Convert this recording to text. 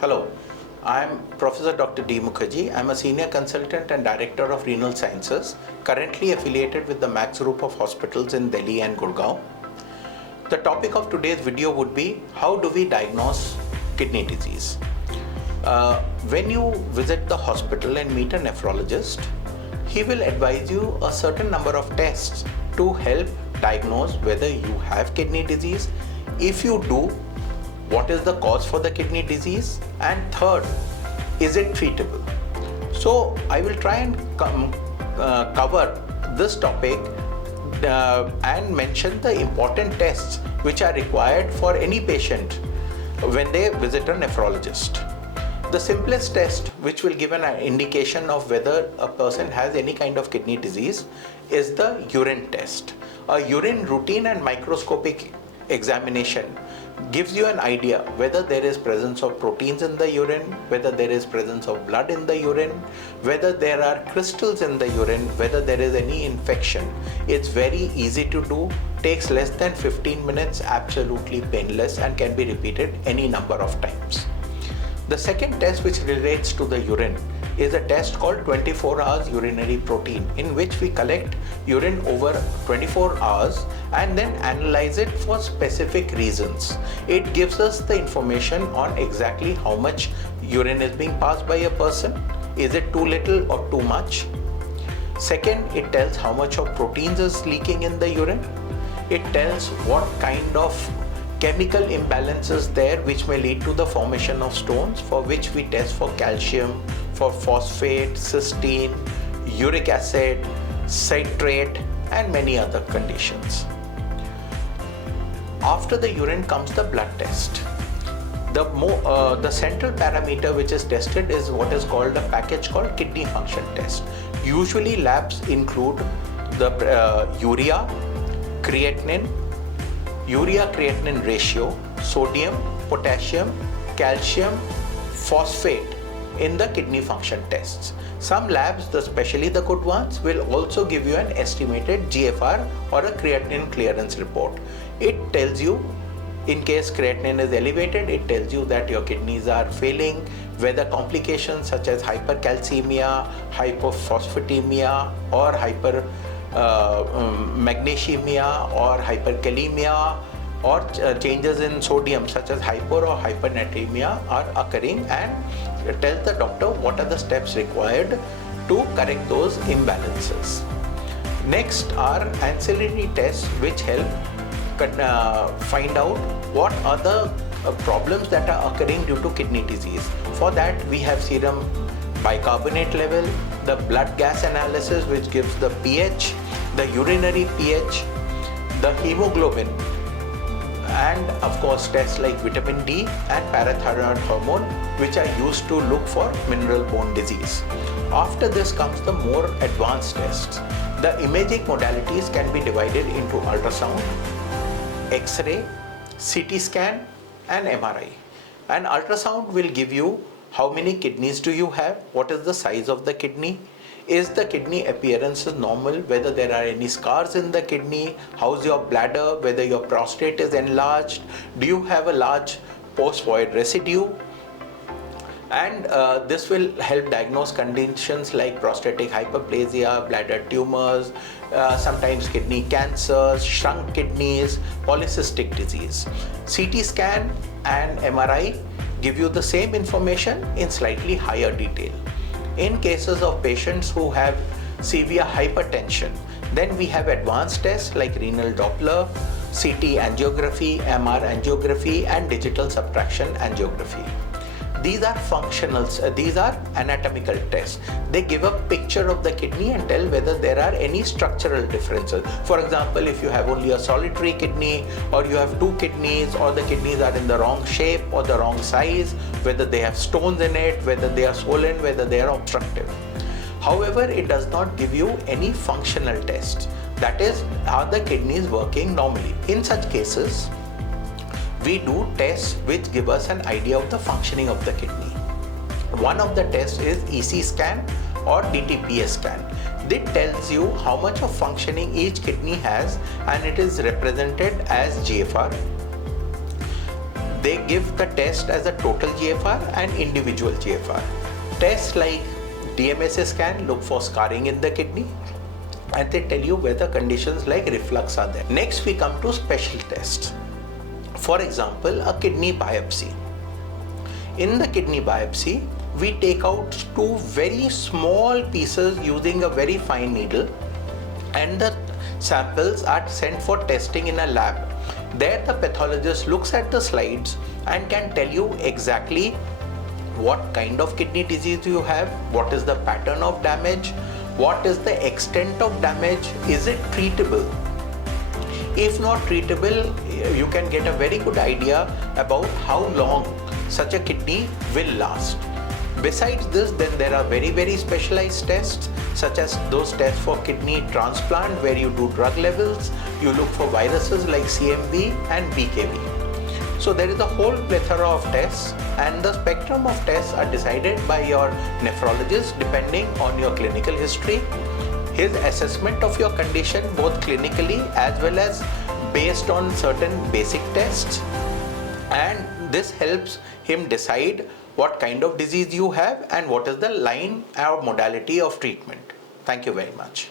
Hello, I am Professor Dr. D. Mukherjee. I am a Senior Consultant and Director of Renal Sciences, currently affiliated with the Max Group of Hospitals in Delhi and Gurugram. The topic of today's video would be, how do we diagnose kidney disease? When you visit the hospital and meet a nephrologist, he will advise you a certain number of tests to help diagnose whether you have kidney disease. If you do, what is the cause for the kidney disease? And third, is it treatable? So I will try and cover this topic and mention the important tests which are required for any patient when they visit a nephrologist. The simplest test which will give an indication of whether a person has any kind of kidney disease is the urine test. A urine routine and microscopic examination gives you an idea whether there is presence of proteins in the urine, whether there is presence of blood in the urine, whether there are crystals in the urine, whether there is any infection. It's very easy to do, takes less than 15 minutes, absolutely painless, and can be repeated any number of times. The second test which relates to the urine is a test called 24 hours urinary protein, in which we collect urine over 24 hours and then analyze it for specific reasons. It gives us the information on exactly how much urine is being passed by a person. Is it too little or too much? Second, it tells how much of proteins is leaking in the urine. It tells what kind of chemical imbalances there which may lead to the formation of stones, for which we test for calcium, for phosphate, cysteine, uric acid, citrate, and many other conditions. After the urine comes the blood test. The central parameter which is tested is what is called a package called kidney function test. Usually labs include the urea creatinine ratio, sodium, potassium, calcium, phosphate in the kidney function tests. Some labs, especially the good ones, will also give you an estimated GFR or a creatinine clearance report. It tells you, in case creatinine is elevated, it tells you that your kidneys are failing, whether complications such as hypercalcemia, hypophosphatemia, or magnesemia or hyperkalemia, or changes in sodium such as hyper or hypernatremia are occurring, and tells the doctor what are the steps required to correct those imbalances. Next are ancillary tests which help find out what are the problems that are occurring due to kidney disease. For that we have serum bicarbonate level, the blood gas analysis which gives the pH, the urinary pH, the hemoglobin, and of course tests like vitamin D and parathyroid hormone which are used to look for mineral bone disease. After this comes the more advanced tests. The imaging modalities can be divided into ultrasound, X-ray, CT scan, and MRI. And ultrasound will give you how many kidneys do you have, what is the size of the kidney, is the kidney appearance normal, whether there are any scars in the kidney, how's your bladder, whether your prostate is enlarged, do you have a large post-void residue. And this will help diagnose conditions like prostatic hyperplasia, bladder tumors, sometimes kidney cancers, shrunk kidneys, polycystic disease. CT scan and MRI give you the same information in slightly higher detail. In cases of patients who have severe hypertension, then we have advanced tests like renal Doppler, CT angiography, MR angiography, and digital subtraction angiography. These are these are anatomical tests. They give a picture of the kidney and tell whether there are any structural differences. For example, if you have only a solitary kidney, or you have two kidneys, or the kidneys are in the wrong shape or the wrong size, whether they have stones in it, whether they are swollen, whether they are obstructive. However, it does not give you any functional test. That is, are the kidneys working normally? In such cases, we do tests which give us an idea of the functioning of the kidney. One of the tests is EC scan or DTPS scan. This tells you how much of functioning each kidney has, and it is represented as GFR. they give the test as a total GFR and individual GFR. Tests like DMSA scan look for scarring in the kidney, and they tell you whether conditions like reflux are there. Next, we come to special tests. For example, a kidney biopsy. In the kidney biopsy, we take out two very small pieces using a very fine needle, and the samples are sent for testing in a lab. There the pathologist looks at the slides and can tell you exactly what kind of kidney disease you have, what is the pattern of damage, what is the extent of damage, is it treatable? If not treatable, you can get a very good idea about how long such a kidney will last. Besides this, then there are very specialized tests, such as those tests for kidney transplant, where you do drug levels, you look for viruses like CMV and BKV. So there is a whole plethora of tests, and the spectrum of tests are decided by your nephrologist depending on your clinical history, his assessment of your condition both clinically as well as based on certain basic tests, and this helps him decide what kind of disease you have and what is the line or modality of treatment. Thank you very much.